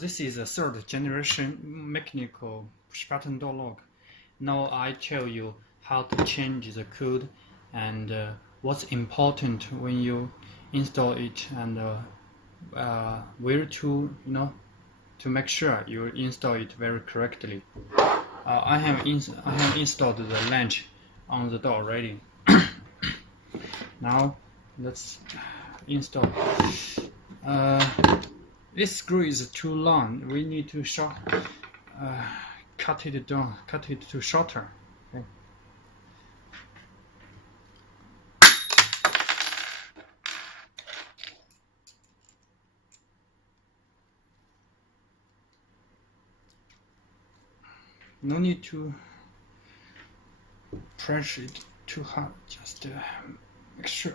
This is a third generation mechanical push-button door lock. Now I tell you how to change the code and what's important when you install it, and where to to make sure you install it very correctly. I have installed the latch on the door already. Now let's install. This screw is too long. We need to cut it down, cut it to shorter. Okay. No need to press it too hard. Just make sure.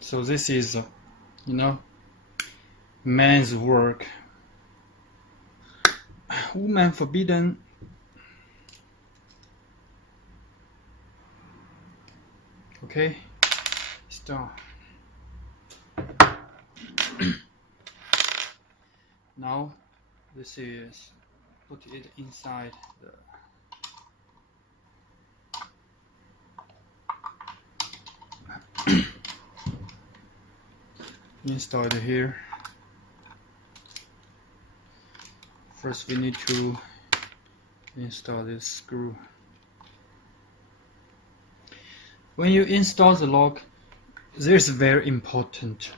So this is, man's work. Woman forbidden. Okay, stop. Now this is put it inside the install it here. First we need to install this screw. When you install the lock, there's a very important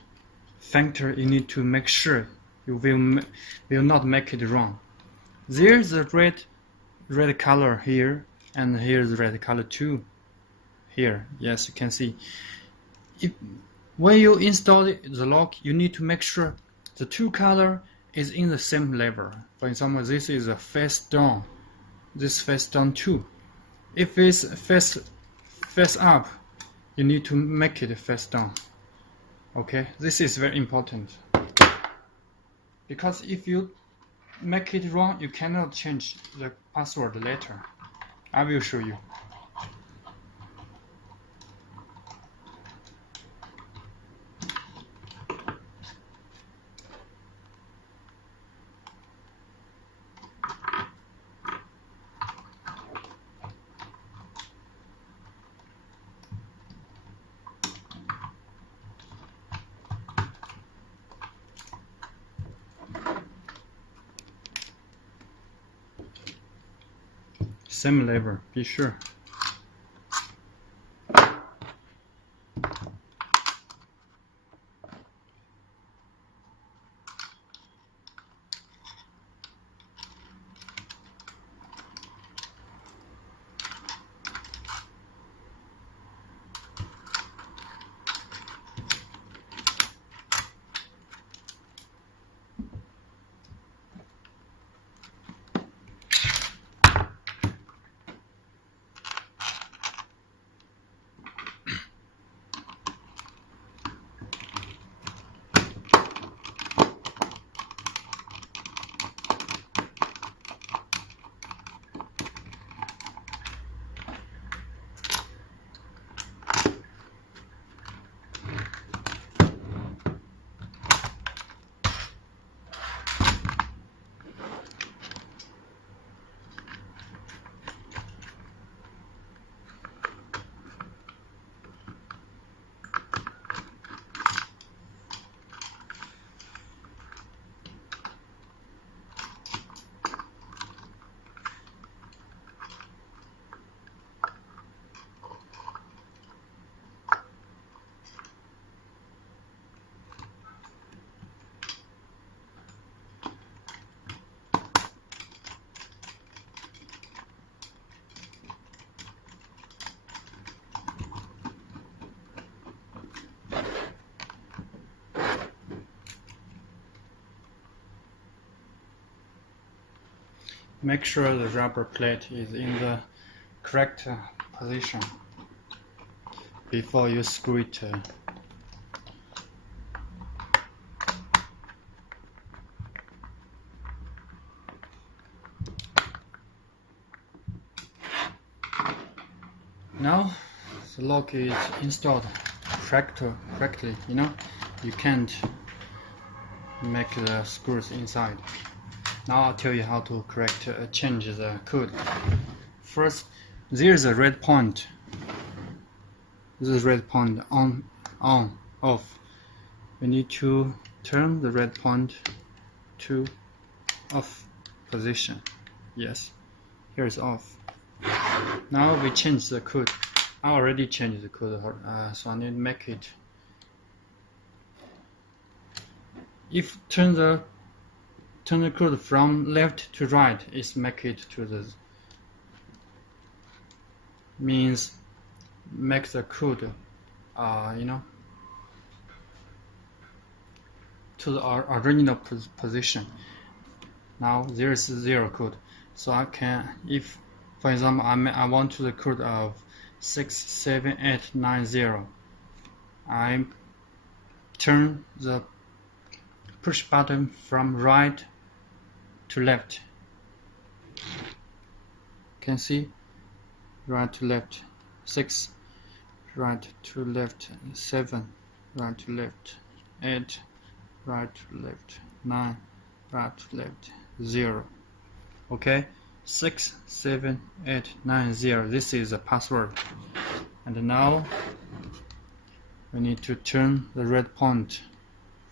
factor you need to make sure you will not make it wrong. There's a red color here, and here's red color too. Here, yes, you can see. When you install the lock, you need to make sure the two color is in the same level. For example, this is a face down. This face down too. If it's face up, you need to make it face down. Okay, this is very important, because if you make it wrong, you cannot change the password later. I will show you. Same lever, be sure. Make sure the rubber plate is in the correct position before you screw it. Now the lock is installed correctly. You know, you can't make the screws inside. Now I'll tell you how to change the code. First, there's a red point. This is red point on, off. We need to turn the red point to off position. Yes, here's off. Now we change the code. I already changed the code, so I need to make it. If turn the code from left to right, is make it to the means make the code, you know, to the original position. Now there is 0 code, so I can, if for example I want to the code of 67890, I turn the push button from right to left. Can see right to left 6, right to left 7, right to left 8, right to left 9, right to left 0. Okay, 67890. This is the password. And now we need to turn the red point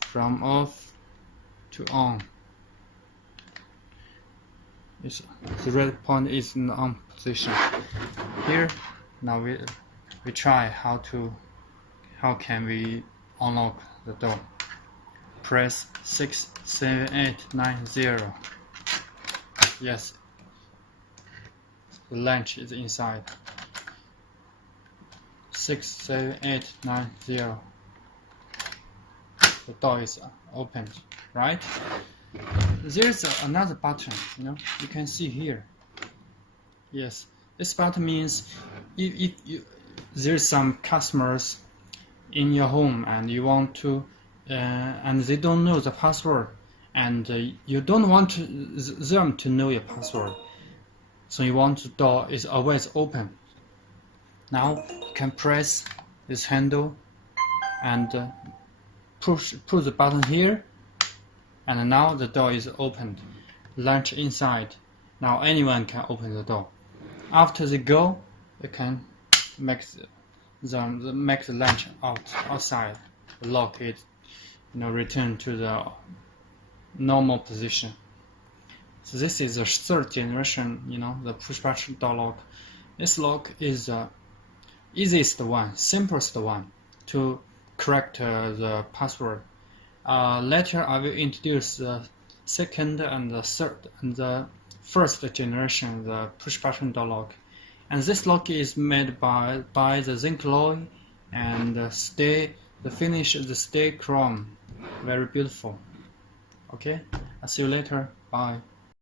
from off to on. The red point is in the on position. Here, now we try how can we unlock the door. Press 67890. Yes, the latch is inside. 67890. The door is opened, right? There's another button, you know, you can see here. Yes, this button means if there's some customers in your home and you want to and they don't know the password, and you don't want them to know your password, so you want the door is always open. Now you can press this handle and push the button here, and now the door is opened. Latch inside. Now anyone can open the door. After they go, you can make the latch outside. The lock it, you know, return to the normal position. So this is the third generation, you know, the push button door lock. This lock is the easiest one, simplest one to correct the password. Later I will introduce the second and the third and the first generation, the push button door lock. And this lock is made by the zinc alloy and the finish is the stay chrome. Very beautiful. Okay, I'll see you later. Bye.